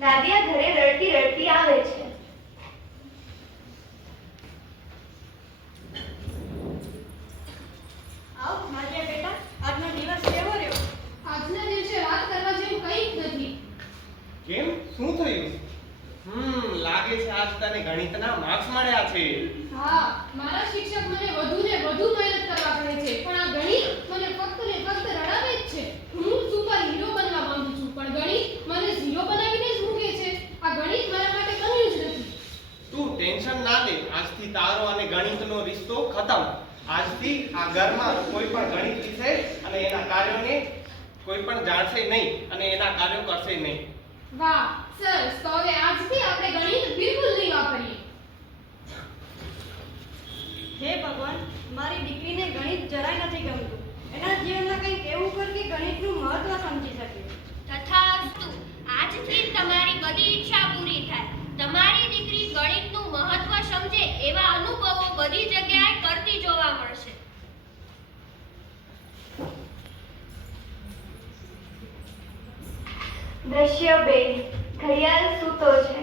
નાદિયા ઘરે રડતી રડતી આવે છે. આવ નાદિયા બેટા, આજનો દિવસ કેવો રહ્યો? આજના દિવસે વાત કરવા જેવું કંઈ જ નથી. કેમ, શું થયું? લાગે છે આજ તને ગણિતના માર્ક્સ મળ્યા છે. હા, મારા શિક્ષક મને વધુ ને વધુ મહેનત કરવા કહે છે, પણ આ ગણિત મને ફક્ત ને ફક્ત રડાવે જ છે. હું સુપર હીરો બનવા માંગુ છું, પણ ગણિત મને ઝીરો બનાવીને જ મૂકે છે. આ ગણિત મારા માટે બન્યું જ નથી. તું ટેન્શન ના લે, આજથી તારો અને ગણિતનો રિશ્તો ખતમ. આજથી આ ઘરમાં કોઈ પણ ગણિત વિશે અને એના કાર્યોને કોઈ પણ જાણશે નહીં અને એના કાર્યો કરશે નહીં. વાહ સરસ, તો હવે આજથી આપણે ગણિત બિલકુલ નહીં વાપરીએ. હે ભગવાન, મારી દીકરીને ગણિત જરાય નથી ગમતું. એના જીવનમાં કંઈક એવું કર કે ગણિતનું મહત્વ સમજી શકે. તથાસ્તુ. આજથી તમારી બધી ઈચ્છા પૂરી થાય. તમારી દીકરી ગણિતનું મહત્વ સમજે એવા અનુભવો બધી જગ્યાએ કરતી જોવા મળશે. દ્રશ્ય 2. ઘડિયાળ સૂતો છે.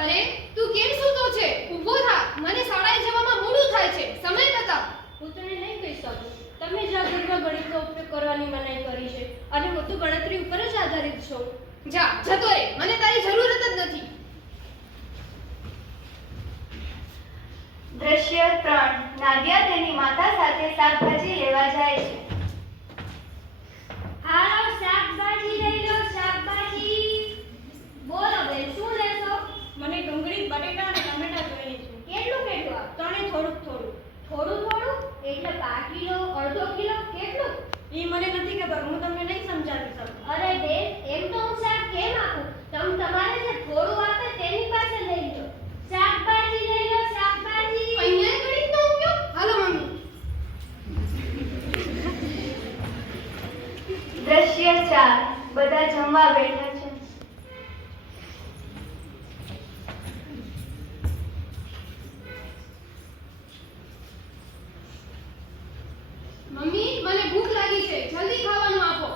અરે તું કેમ સૂતો છે? ઊભો થા, મને શાળાએ જવામાં મોડું થાય છે. સમય બતાવ. હું તને નહીં કહી શકું. તમે જ આ ઘરમાં ગણિતનો ઉપયોગ કરવાની મનાઈ કરી છે અને હું તો ગણતરી ઉપર જ આધારિત છું. જા, જતો રે, મને તારી જરૂરત જ નથી. દ્રશ્ય 3. નાદિયા તેની માતા સાથે શાકભાજી લેવા જાય છે. હાલો, શાકભાજી લઈ લો, શાકભાજી. બોલો બેન, શું લેશો? મને ડુંગળી, બટેટા અને ટમેટા જોઈએ છે. કેટલું કેટલું આપ? તને થોડુંક થોડું. થોડું થોડું એટલે 5 કિલો, અડધો કિલો, કેટલું? એ મને નથી ખબર, હું તમને નહીં સમજાવી શકું. અરે બેન, એમ તો હું શાક કેમ આપું? તમારે જે થોડું આપે તેની પાસે લઈ લો. શાકભાજી લઈ લો, શાકભાજી. અહીંયા ગણિતનો ઉપયોગ. હાલો મમ્મી. દ્રશ્ય 4. બધા જમવા બેઠા છે. મમ્મી, મને ભૂખ લાગી છે, જલ્દી ખાવાનું આપો.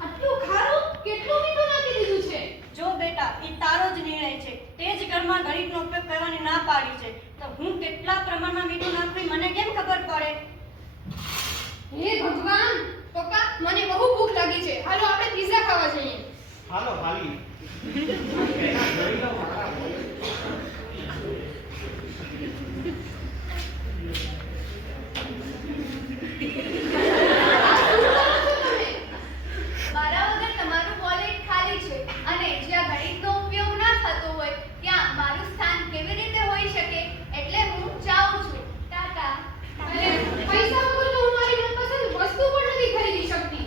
આટલું ખારું, કેટલું મીઠું નાખી દીધું છે. જો બેટા, એ તારો જ નિર્ણય છે. તે જ ઘરમાં ગણિતનો ઉપયોગ કરવાની ના પાડી છે, તો હું કેટલા પ્રમાણમાં મીઠું નાખવી મને કેમ ખબર પડે? હે ભગવાન! પપ્પા, મને બહુ ભૂખ લાગી છે. હાલો આપણે પિઝા ખાવા જઈએ. હાલો હાલી. પહેલા જોઈ લો મારા બોલ. મારા વગર તમારું વોલેટ ખાલી છે અને જ્યાં ગણિતનો ઉપયોગ ના થતો હોય ત્યાં મારું સ્થાન કેવી રીતે હોઈ શકે? એટલે હું જાઉં છું. ટાટા. અરે પૈસા વગર તો હું મારી મનપસંદ વસ્તુ પણ નથી ખરીદી શકતી.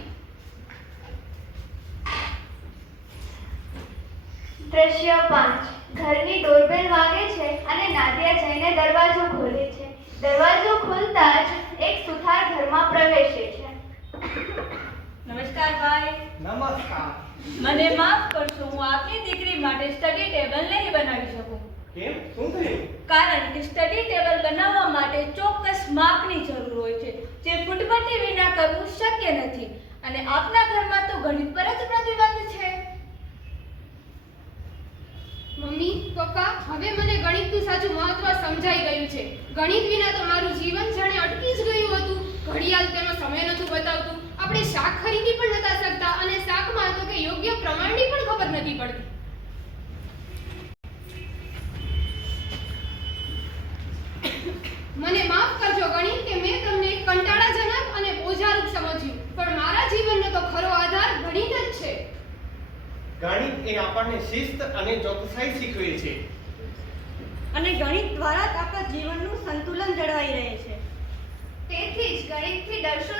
દ્રશ્ય 5. ઘરની ડોરબેલ વાગે છે અને નાદિયા જઈને દરવાજો ખોલે છે. દરવાજો ખોલતા જ એક સુથાર ઘરમાં પ્રવેશે છે. નમસ્કાર ભાઈ. નમસ્કાર. મને માફ કરશો, હું આપની દીકરી માટે સ્ટડી ટેબલ નહીં બનાવી શકું. કેમ, શું થયું? કારણ કે સ્ટડી ટેબલ બનાવવા માટે ચોક્કસ માપની જરૂર હોય છે, જે ફૂટપટ્ટી વિના કરવું શક્ય નથી. અને આપના ઘરમાં તો ગણિત પર જ પ્રતિબંધ છે. મમ્મી, પપ્પા, હવે મને ગણિતનું સાચું મહત્વ સમજાઈ ગયું છે. ગણિત વિના તો મારું જીવન જાણે અટકી જ ગયું હતું. ઘડિયાળ તેનો સમય નહોતું બતાવતું. આપણે શાક ખરીદી પણ નતા શકતા અને શાકમાં તો કે યોગ્ય પ્રમાણની પણ ખબર નથી પડતી. મને માફ કરજો ગણિત કે મેં તમને કંટાળાજનક અને બોજારૂપ સમજ્યું, પણ મારા જીવનનો તો ખરો આધાર ગણિત જ છે. ગણિત એ આપણને શિસ્ત અને ચોકસાઈ શીખવે છે. અને ગણિત દ્વારા જ આપણા જીવનનું સંતુલન જળવાઈ રહે છે. તેથી જ ગણિતથી ડરશો